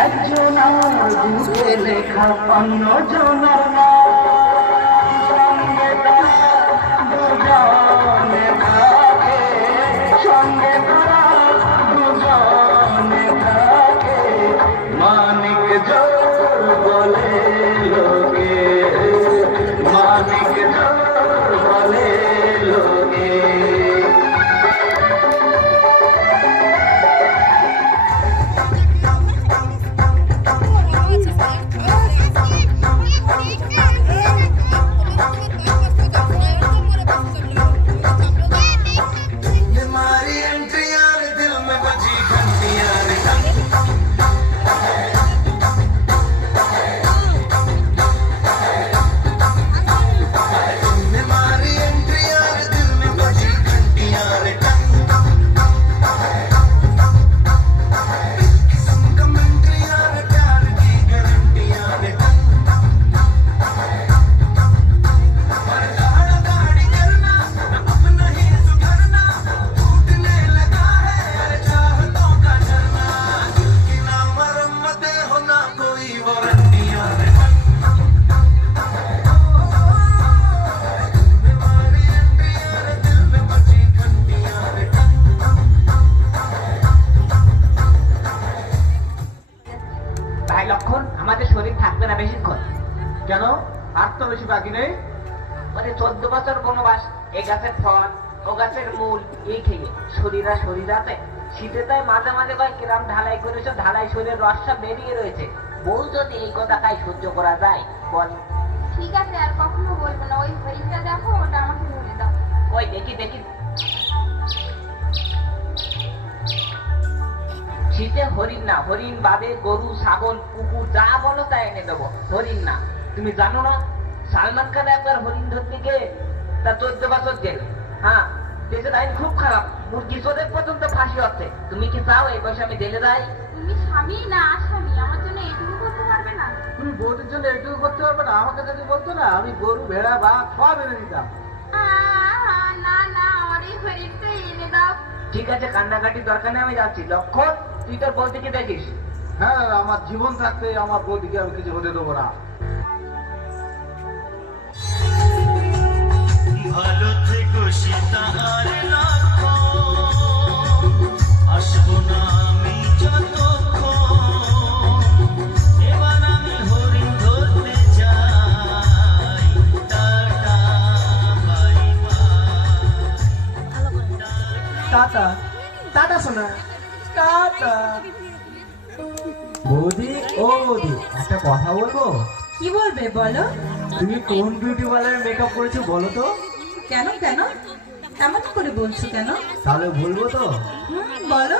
একজনের বুকে লেখা অন্য জনের নাম, সঙ্গে তারা দুজনে থাকে, সঙ্গে তারা দুজনে থাকে, মানিক জোর বলে লোকে, মানিক জোর বলে লোকে। আমাদের শরীর থাকবে না বেশিক্ষণ। কেন? আর তো বেশি বাকি নেই। 14 বছর বনবাস, এ গাছের ফল ও গাছের মূল এই খেয়ে শরীর আছে। শীতে তাই মাঝে মাঝে কয় কিরাম ঢালাই করেছ, ঢালাই শরীরের রসটা বেরিয়ে রয়েছে। বউ যদি এই কথা কাই সহ্য করা যায় বল? ঠিক আছে, আর কখনো বলবো না। ওই হরিণটা দেখো, ওটা আমাকে ধরে দাও। ওই দেখি দেখি, শীতে হরিণ না, হরিণ বাদে গরু, ছাগল, কুকুর যা বলো তাই এনে দেবো, হরিণ না। তুমি জানো না সালমান খান একবার হরিণ ধরতে গিয়ে তা 14 বছর জেল। হ্যাঁ, দেশের আইন খুব খারাপ, মুরগি চোরের পর্যন্ত ফাঁসি হচ্ছে। তুমি কি চাও এই বয়সে আমি জেলে যাই? তুমি স্বামী না আসামি, আমার জন্য এটুকু করতে পারবে না? তুমি বউটির জন্য এটুকু করতে পারবে না? আমাকে যদি বলতো না, আমি গরু, ভেড়া, বাঘ সব এনে দিতাম। না না, আমার এই হরিণটা এনে দাও। ঠিক আছে, কান্নাকাটির দরকার নেই, আমি যাচ্ছি। লক্ষণ, তুই তোর বউদিকে দেখিস। হ্যাঁ, আমার জীবন থাকতে আমার বউটিকে আমি কিছু হতে দেবো না। ভালো থেকো সীতা আর লক্ষণ, আসবো না আমি যতক্ষণ, এবার আমি হরিণ ধরতে যাই। Tata bye bye. Tata tata সোনা, টাটা। বৌদি, ও বৌদি, একটা কথা বলবো? কি বলবে বলো? তুমি কোন বিউটি পার্লারে মেকআপ করেছো বলো তো? কেন কেন এমন করে বলছো কেন? তাহলে বলবো তো? বলো।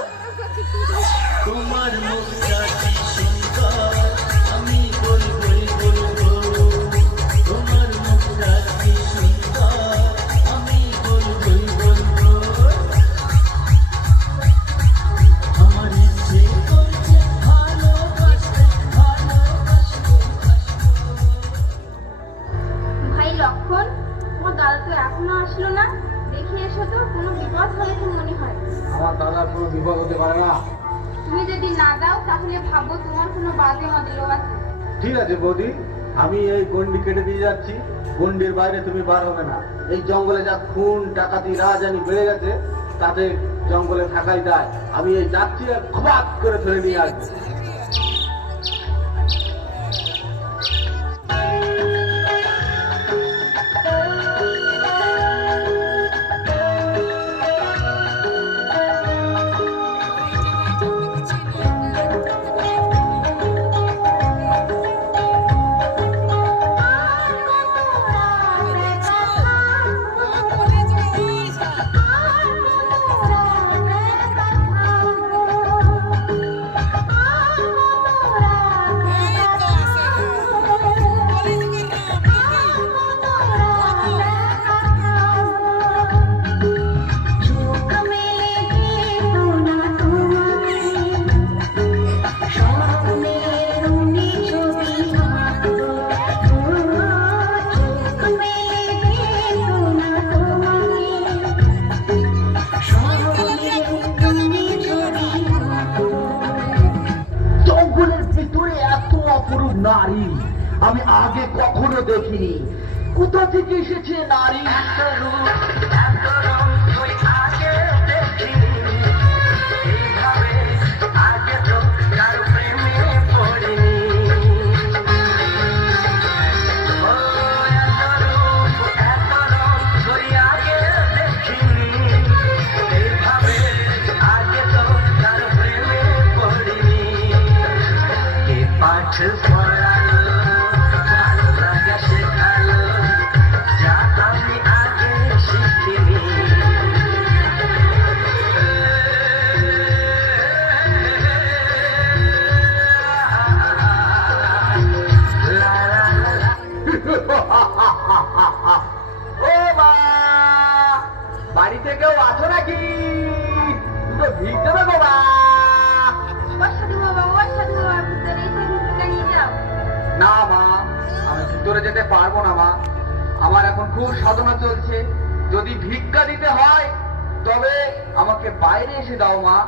তোমার মুখটা কি সুন্দর, আমি বলবো বলবো। তোমার মুখটা কি সুন্দর, আমি বলবো বলবো। আমার ইচ্ছে করছে ভালোবাসতে ভালোবাসবো। ভাই লক্ষণ, তোমার দাদা তো এখনো আসলো না। দেখে এসো তো, কোনো বিপদ হলে তো মনে হয়। আমার দাদার কোনো বিপদ হতে পারে না। তুমি যদি না দাও তাহলে ভাবো তোমার কোনো বাজে মতলব আছে। ঠিক আছে বৌদি, আমি এই গন্ডি কেটে দিয়ে যাচ্ছি। গন্ডির বাইরে তুমি বার হবে না। এই জঙ্গলে যা খুন ডাকাতি রাজানি বেড়ে গেছে, তাতে জঙ্গলে থাকাই যায়। আমি এই যাচ্ছি, খবাত করে ধরে নিয়ে আসবো। আ জঙ্গলের ভিতরে এত অপরূপ নারী আমি আগে কখনো দেখিনি। কোথা থেকে এসেছে নারী? পাঠ পড়ালো, ভালো লাগা শেখালো, যা আমি আগে শিখিনি। ও মা, বাড়িতে কেউ আছো নাকি? দুটো ভিড় দেবে গো মা। ও সাধু বাবা, ও সাধু বাবা, ভিতরে এসে ভিতরে নিয়ে যাও। না মা, আমি ভিতরে যেতে পারবো না মা। আমার এখন খুব সাধনা চলছে। যদি ভিক্ষা দিতে হয় তবে আমাকে বাইরে এসে দাও মা।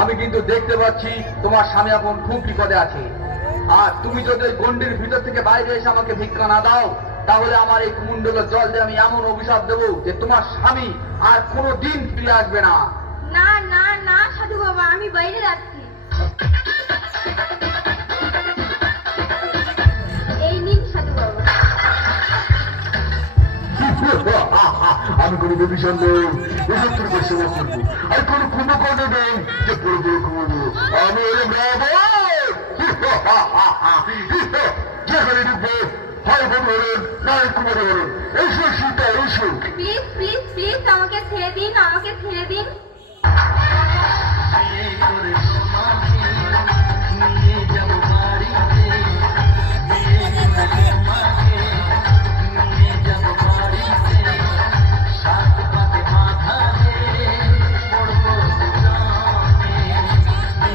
আমি কিন্তু দেখতে পাচ্ছি তোমার স্বামী এখন খুব বিপদে আছে। আর তুমি যদি ওই গন্ডির ভিতর থেকে বাইরে এসে আমাকে ভিক্ষা না দাও, তাহলে আমার এই কুমুন্ডলের জল দিয়ে আমি এমন অভিশাপ দেবো যে তোমার স্বামী আর কোনো দিন ফিরে আসবে না। না না না সাধু বাবা, আমি বাইরে যাচ্ছি। এই নিন সাধু বাবা। আমি কোনো বিভীষণ নই, এসব তোর সেবা করবো। আর কোনো কুম্ভকর্ণ নেই যে পুরো পুরো ঘুমবো। আমি হলাম রাবণ। যেখানে ঢুকবো হয় বধূ হলেন নয় কুমার হলেন। এসো সীতা এসো। প্লিজ প্লিজ প্লিজ আমাকে ছেড়ে দিন, আমাকে ছেড়ে দিন।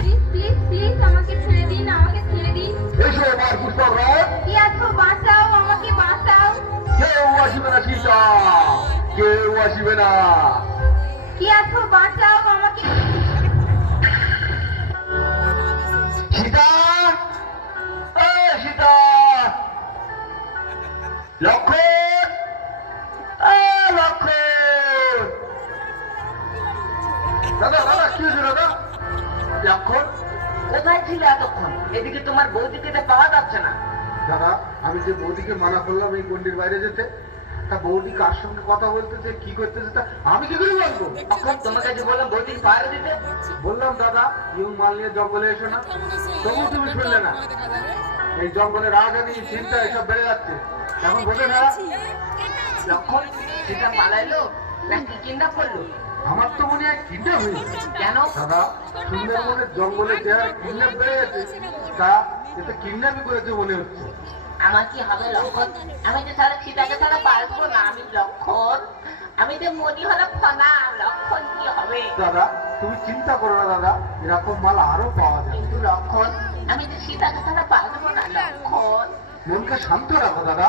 প্লিজ প্লিজ প্লিজ আমাকে ছেড়ে দিন, আমাকে ছেড়ে দিন। এসো আমার পুষ্পক রাত। কি আছো, বাঁচাও, আমাকে বাঁচাও। কেউ আসিবে না সীতা, কেউ আসিবে না। কি আছো, বাঁচাও আমাকে। সীতা, ও সীতা, লক্ষণ, ও লক্ষণ। দাদা দাদা, কি হয়েছে দাদা? লক্ষণ, কোথায় ছিলে এতক্ষণ? এদিকে তোমার বৌদিকে তো পাওয়া যাচ্ছে না। দাদা, আমি যে বৌদিকে মানা করলাম এই গন্ডির বাইরে যেতে, তা বৌদি কার সঙ্গে কথা বলতেছে, কি করতেছে, তা আমি কি করে বলবো? তখন তোমাকে যে বললাম বৌদিকে পাহারা দিতে, বললাম দাদা ইউ মাল নিয়ে জঙ্গলে এসো না, তবু তুমি শুনলে না। এই জঙ্গলে রাজধানী চিন্তা এসব বেড়ে যাচ্ছে, এখন বোঝে না। লক্ষণ সেটা পালাইলো নাকি কিডন্যাপ করলো? আমার তো মনে হয় কিডন্যাপ হয়েছে। কেন? দাদা, সুন্দরবনের জঙ্গলে যে হারে কিডন্যাপ বেড়ে গেছে, তা এতে কিডন্যাপই করেছে মনে হচ্ছে। আমার কি হবে লক্ষণ? আমি যে সারা সীতাকে ছাড়া পারবো না। আমি লক্ষণ, আমি যে মনি হলো ফনা। লক্ষণ কি হবে? দাদা, তুমি চিন্তা করো না দাদা, এরকম মাল আরো পাওয়া যায়। কিন্তু লক্ষণ, আমি যে সীতাকে ছাড়া পারবো না। লক্ষণ, মনকে শান্ত রাখো দাদা।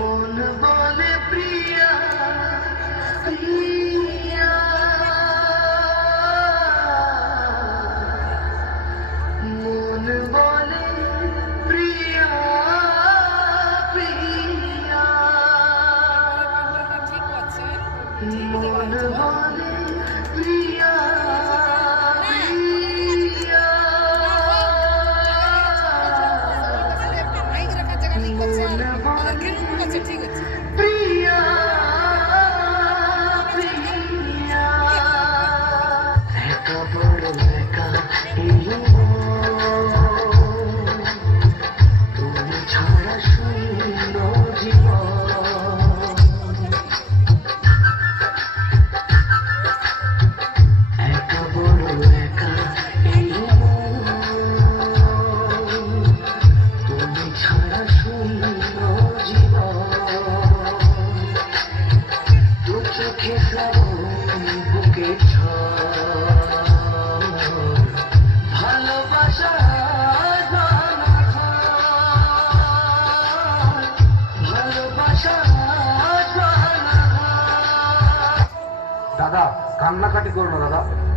মন বলে প্রিয়া প্রিয়া, মন বলে প্রিয়া প্রিয়া, মন বলে প্রিয়া প্রিয়া, মন বলে প্রিয়া প্রিয়া।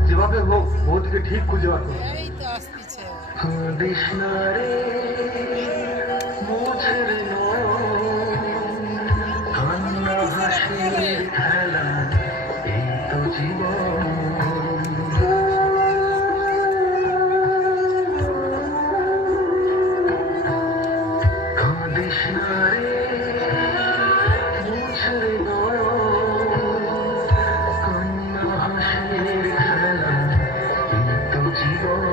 যেভাবে হোক বৌদিকে ঠিক খুঁজে বার করো। কাঁদিস না রে মোছের কান্না হাসির খেলা এই তো জীবন কাঁদিস না রে মোছের কান্না হাসির খেলা এই তো জীবন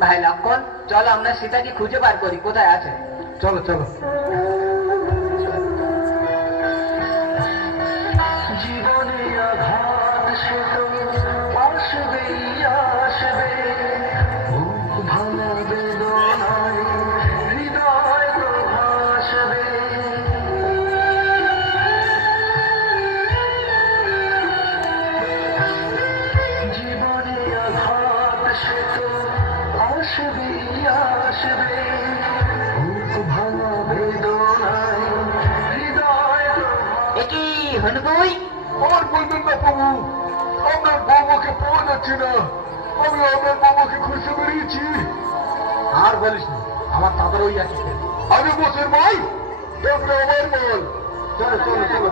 ভাই লক্ষণ, চলো আমরা সীতাকে খুঁজে বার করি কোথায় আছে। চলো চলো। জীবনে আঘাত সে তো আসবেই আসবে বুক ভাঙা বেদনায় হৃদয় তো ভাসবে জীবনে আঘাত সে তো আসবেই আসবে বুক ভাঙা বেদনায় হৃদয় তো একই হনু তুই আর বলবেন না প্রভু, আপনার বৌমাকে পাওয়া যাচ্ছে না। আমি আপনার বৌমাকে খুঁজতে বেরিয়েছি। আর বলিস না, আমার দাদার ওই একই খেল। আমি বসের মাল, তোমরা আমার মাল। চলো চলো চলো।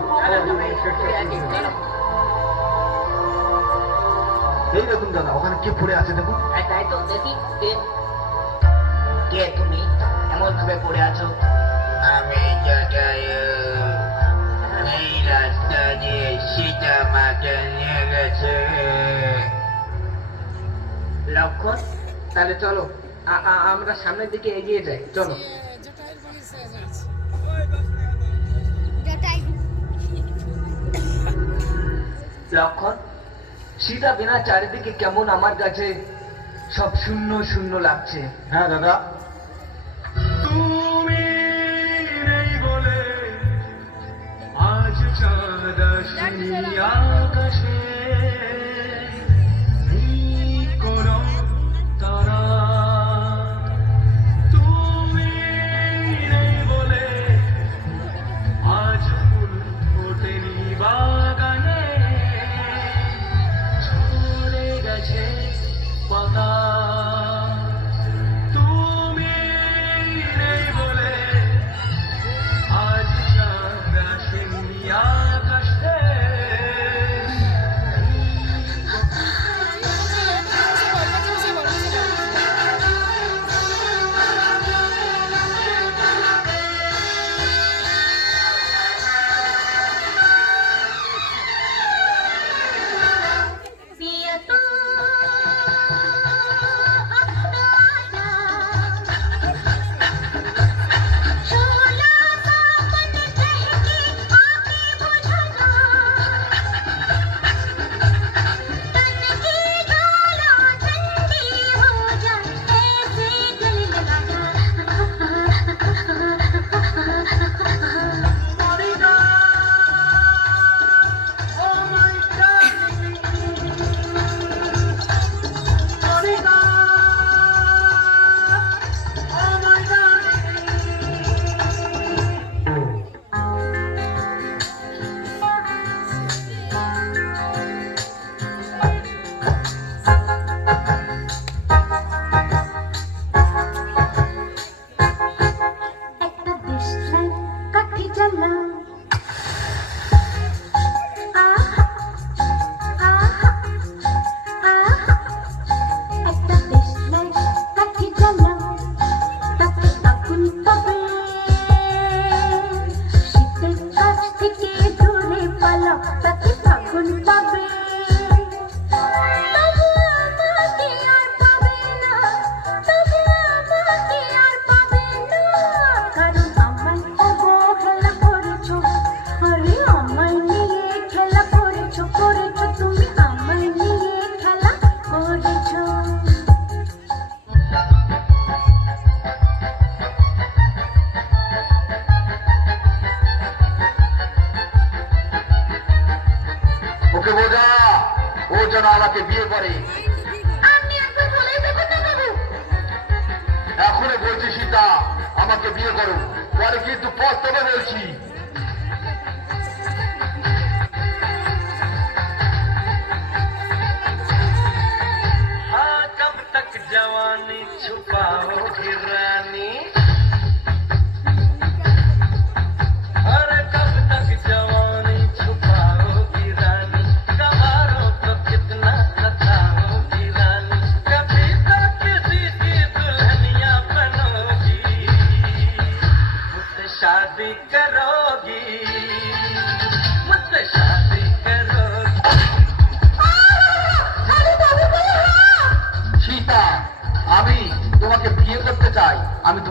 এই দেখুন দাদা, ওখানে কে পড়ে আছে দেখুন। তাই তো দেখি কে তুমি এমন ভাবে পড়ে আছো। আমি এই রাস্তা দিয়ে সীতা মাকে নিয়ে গেছে। লক্ষণ, তাহলে চলো আমরা সামনের দিকে এগিয়ে যাই, চলো। লক্ষণ, সীতা বিনা চারিদিকে কেমন আমার কাছে সব শূন্য শূন্য লাগছে। হ্যাঁ দাদা, তুমি নেই বলে আজ চাঁদ আসেনি আকাশে কোনো তারা তুমি নেই বলে আজ ফুল ফোটেনি বাগানে ঝরে গেছে পাতা তুমি নেই বলে আজ চাঁদ আসেনি আকাশে যেন আমাকে বিয়ে করে। এখনই বলছি সীতা, আমাকে বিয়ে করো, পরে কিন্তু পস্তাবে বলছি।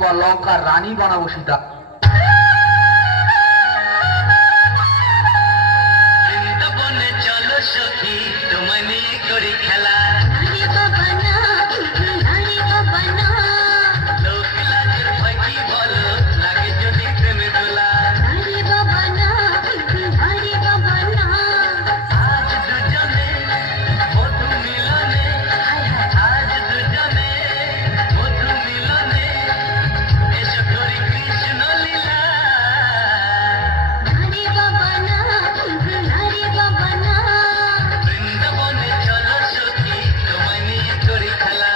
তোমার লঙ্কার রানী বানাবো সীতা। বৃন্দাবনে চলো সখী তোমায় নিয়ে করি খেলা লোক লাজের ভয় কি বলো লাগে যদি প্রেমে দোলা আজ দুজনে মধু মিলনে আজ দুজনে মধু মিলনে এসো করি কৃষ্ণ লীলা বৃন্দাবনে চলো সখী তোমায় নিয়ে করি খেলা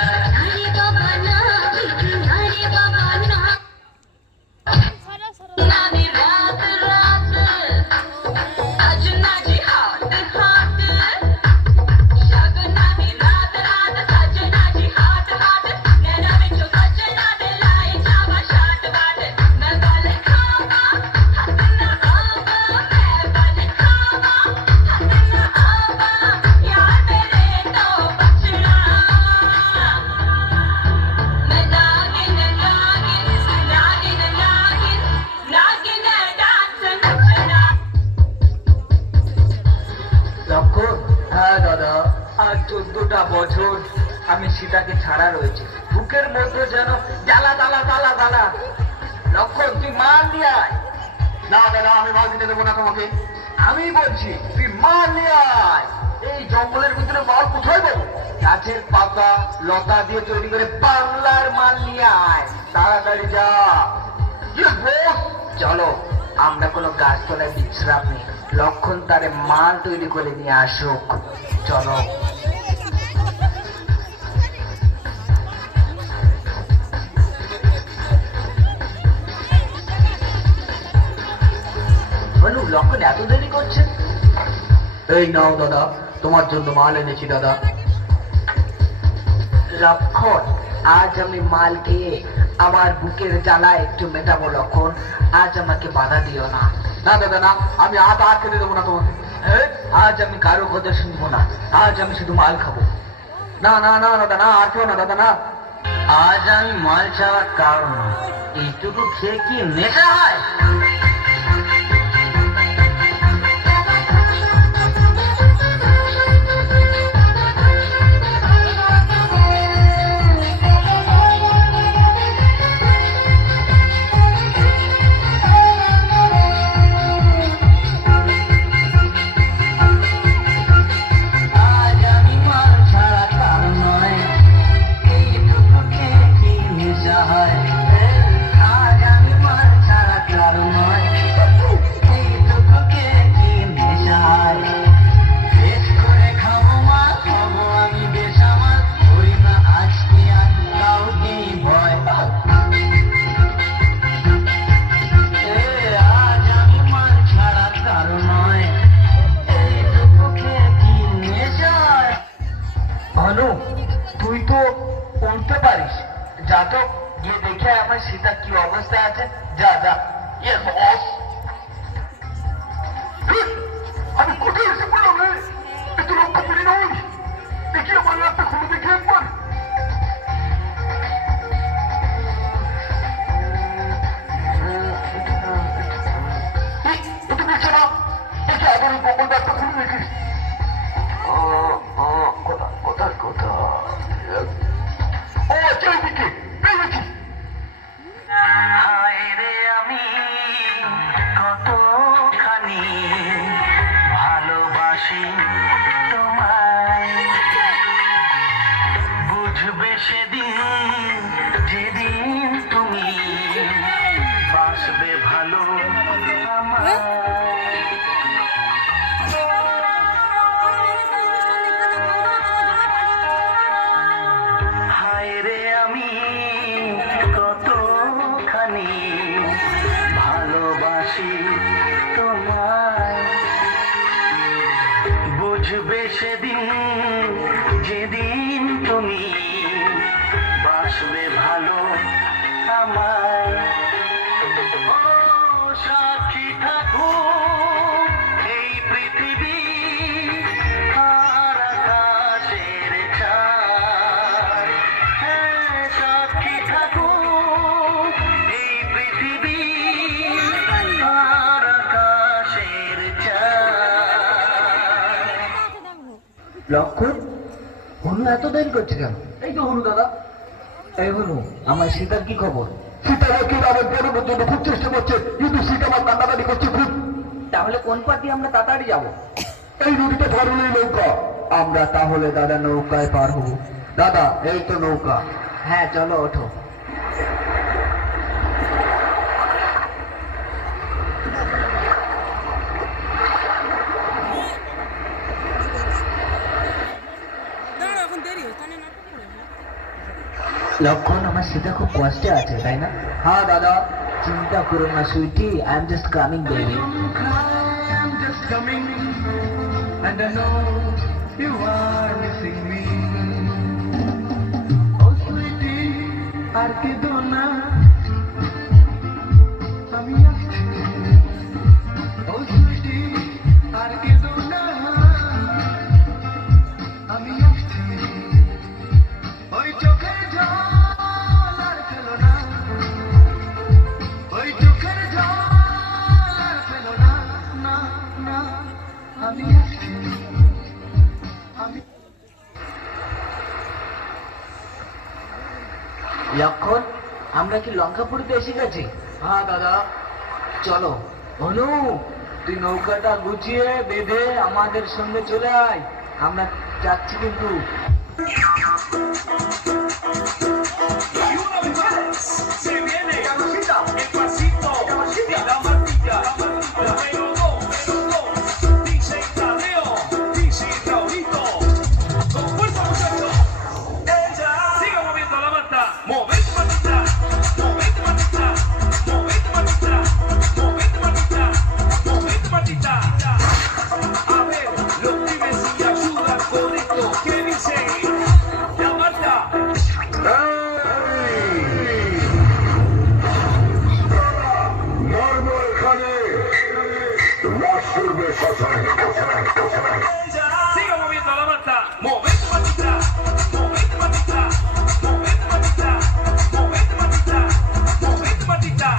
লক্ষণ, হ্যাঁ দাদা। আজ 14টা বছর আমি সীতাকে ছাড়া রয়েছে, বুকের মধ্যে যেন জ্বালা জ্বালা জ্বালা জ্বালা। লক্ষণ, তুই মাল নিয়ে আয়। না দাদা, আমি মাল কিনে দেবো না তোমাকে। আমি বলছি তুই মাল নিয়ে আয়। এই জঙ্গলের ভিতরে মাল কোথায় পাবো? গাছের পাতা লতা দিয়ে তৈরি করে বাংলার মাল নিয়ে আয়, তাড়াতাড়ি যা। চলো, আমরা কোনো গাছতলায় বিশ্রাম নেই, লক্ষণ তারে মাল তৈরি করে নিয়ে আসুক। চলো। বলু, লক্ষণ এত দেরি করছে? এই নাও দাদা, তোমার জন্য মাল এনেছি দাদা। লক্ষণ, আজ আমি মাল খেয়ে আমার বুকের জ্বালা একটু মেটাবো। লক্ষণ, আজ আমাকে বাধা দিও না। না দাদা না, আমি আর খেতে দেবো না তোমাকে। আজ আমি কারো কথা শুনবো না, আজ আমি শুধু মাল খাবো। না না না দাদা না, আর খেও না দাদা না। আজ আমি মাল খাওয়ার কারণ এইটুকু খেয়ে কি নেশা হয়? ভানু, তুই তো উঠতে পারিস, যা তো গিয়ে দেখে আমার সীতা কি অবস্থায় আছে। যা যা। আমি কোথায় এসে পড়লাম রে? এত রক্ত করি নই, দেখি আমার রাস্তা খুলে দেখি একবার। এটা দেখছে না, দেখি আবার ওই গোপন রাস্তা খুলে দেখিস। কোথায় কোথায়? ও আচ্ছা, এইদিকে পেয়েছি। হায় রে আমি কতখানি ভালোবাসি তোমায় বুঝবে সেদিন যেদিন তুমি বাসবে ভালো আমায় হায় রে আমি কতখানি ভালোবাসি তোমায় বুঝবে সেদিন যেদিন তুমি বাসবে ভালো আমায় ও সাক্ষী ঠাকুর এই পৃথিবী আর আকাশের চাঁদ। হ্যাঁ, সাক্ষী ঠাকুর লক্ষণ, হনু এত দেরি করছে কেন? এই তো হনু দাদা। এই হনু, আমার সীতার কি খবর? সীতামাকে রাবণ পড়ানোর জন্য খুব চেষ্টা করছে, কিন্তু সীতামা কান্নাকাটি করছে খুব। তাহলে কোন পথ দিয়ে আমরা তাড়াতাড়ি যাবো? এই নদীটা পার হলেই নৌকা। আমরা তাহলে দাদা নৌকায় পার হবো। দাদা, এই তো নৌকা। হ্যাঁ, চলো ওঠো। লক্ষণ, আমার সীতা খুব কষ্টে আছে, তাই না? হ্যাঁ দাদা। চিন্তা করো না sweetie, I am just coming baby. And I know you are missing me. Oh sweetie, আর কেঁদো না, আমি আসছি। Oh sweetie, আর কেঁদো না, আমি আসছি। ওই চোখের জল আর ফেলো না, ওই চোখের জল আর ফেলো না, না না, আমি আসছি। লক্ষণ, আমরা কি লঙ্কাপুরিতে এসে গেছি? হ্যাঁ দাদা। চলো। হনু, তুই নৌকাটা গুছিয়ে বেঁধে আমাদের সঙ্গে চলে আয়, আমরা যাচ্ছি কিন্তু। Se viene el pasito y la martilla, pero no, dice Tadeo, dice Raulito, con fuerza muchachos, ella siga moviendo la mata, movete matita, movete matita, movete matita, movete matita, movete matita. A ver, los pibes si ayudan con esto, ¿qué dice? La mata. Norm এখানে লাশ করবে শ্মশানে। Siga moviendo la mata, movete matita, movete matita, movete matita, movete matita, movete matita.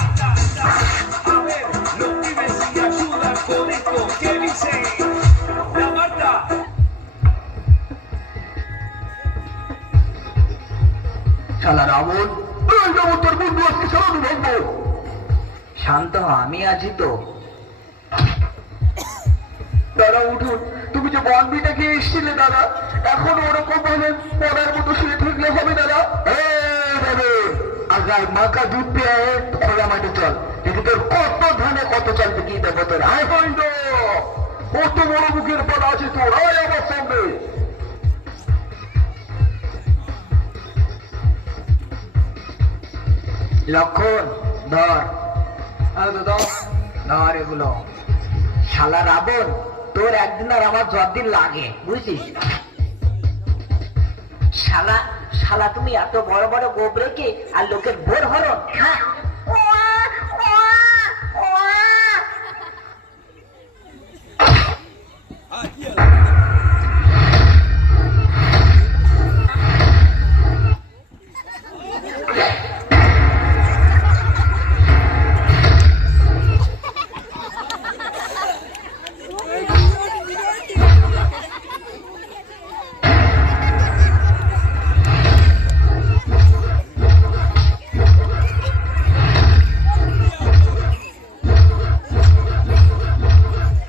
A ver, los pibes si ayudan con esto, ¿qué dice? La mata. শালা রাবণ, এই রাবণ তোর বন্ধু আজকে সারা ভাঙবো। শান্ত হ, আমি আছি তো। দাদা উঠুন, তুমি যে বনবিটা খেয়ে এসেছিলে দাদা, এখন ওরকম ভাবে পড়ার মতো শুয়ে থাকলে হবে দাদা। আগার মাকা দুধ পেয়ে খোলা মাঠে চল, দেখি তোর কত ধানে কত চলবে কি দেবো তোর। আয় হইল, কত বড় বুকের পড়া আছে তোর, আয় আমার সঙ্গে। লক্ষণ, ধর হ্যাঁ দাদা। ধর এগুলো। শালা রাবণ, তোর একদিন আর আমার যতদিন লাগে, বুঝছিস? শালা শালা তুমি এত বড় বড় গোপ রেখে আর লোকের বোর হরণ, হ্যাঁ?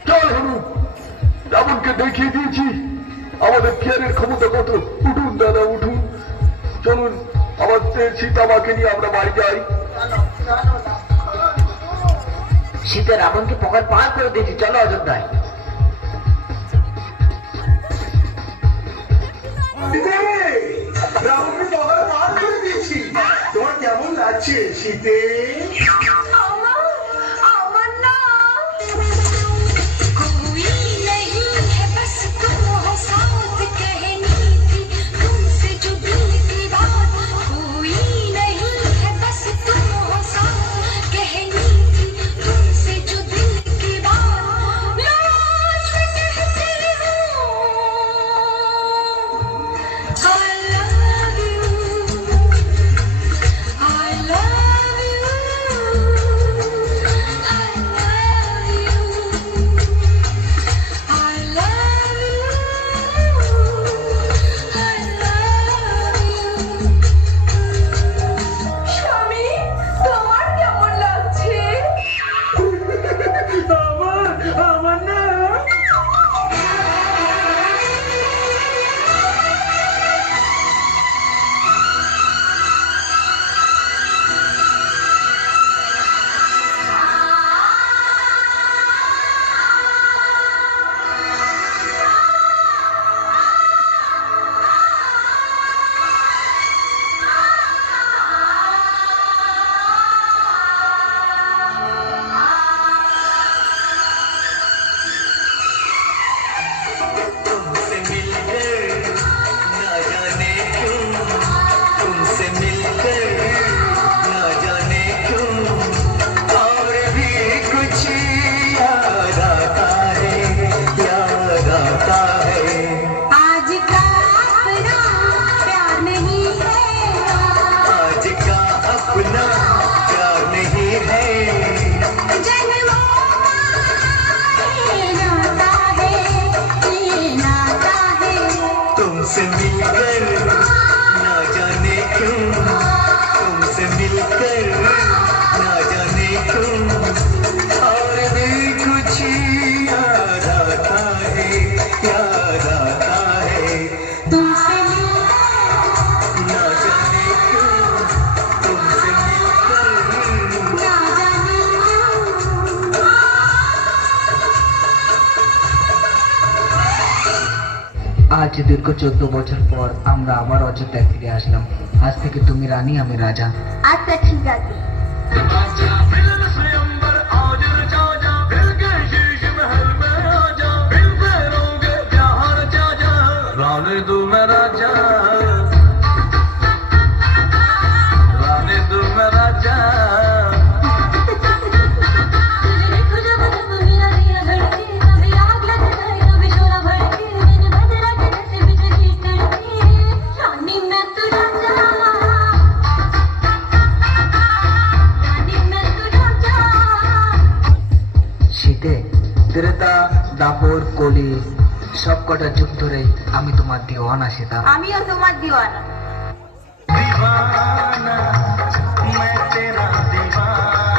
চল হনু, রাবণকে দেখিয়ে দিয়েছি আমাদের কেয়ারের ক্ষমতা কত। উঠুন দাদা উঠুন, চলুন আমাদের সীতামাকে নিয়ে আমরা বাড়ি যাই। শীতে রাবণকে পকার পার করে দিয়েছি, চলো অযোধ্যায়। রাবণকে পগার পার করে দিয়েছি, তোমার কেমন লাগছে শীতে? আমার না कोई नहीं है बस तुम हो साथ कहनी थी तुमसे जो दिल की बात कोई नहीं है बस तुम हो साथ कहनी थी तुमसे जो दिल की बात लाज में कहती हूँ I love you तुमसे मिलकर ना जाने क्यों, तुमसे मिलकर ना जाने क्यों और भी कुछ याद आता है, याद आता है। आज का अपना प्यार नहीं है, आज का अपना प्यार नहीं है, जन्मों का ये नाता है, ये नाता है। तुमसे मिलकर ना जाने क्यों, तुमसे मिलकर ना जाने क्यों और भी कुछ याद आता है, याद आता है। तुमसे ना जाने क्यों, तुमसे मिलकर ना जाने क्यों। আজ দীর্ঘ 14 বছর পর আমরা আবার অযোধ্যায় ফিরে আসলাম। আজ থেকে তুমি রানী, আমি রাজা। আচ্ছা ঠিক আছে। रानी तू मेरा जान, रानी तू मेरा जान। শীতে ত্রেতা দাপর কলি সব কটা যুগ ধরে আমি তোমার দিওয়ানা সীতা। আমিও তোমার দিওয়ানা। दीवाना मैं तेरा दीवाना।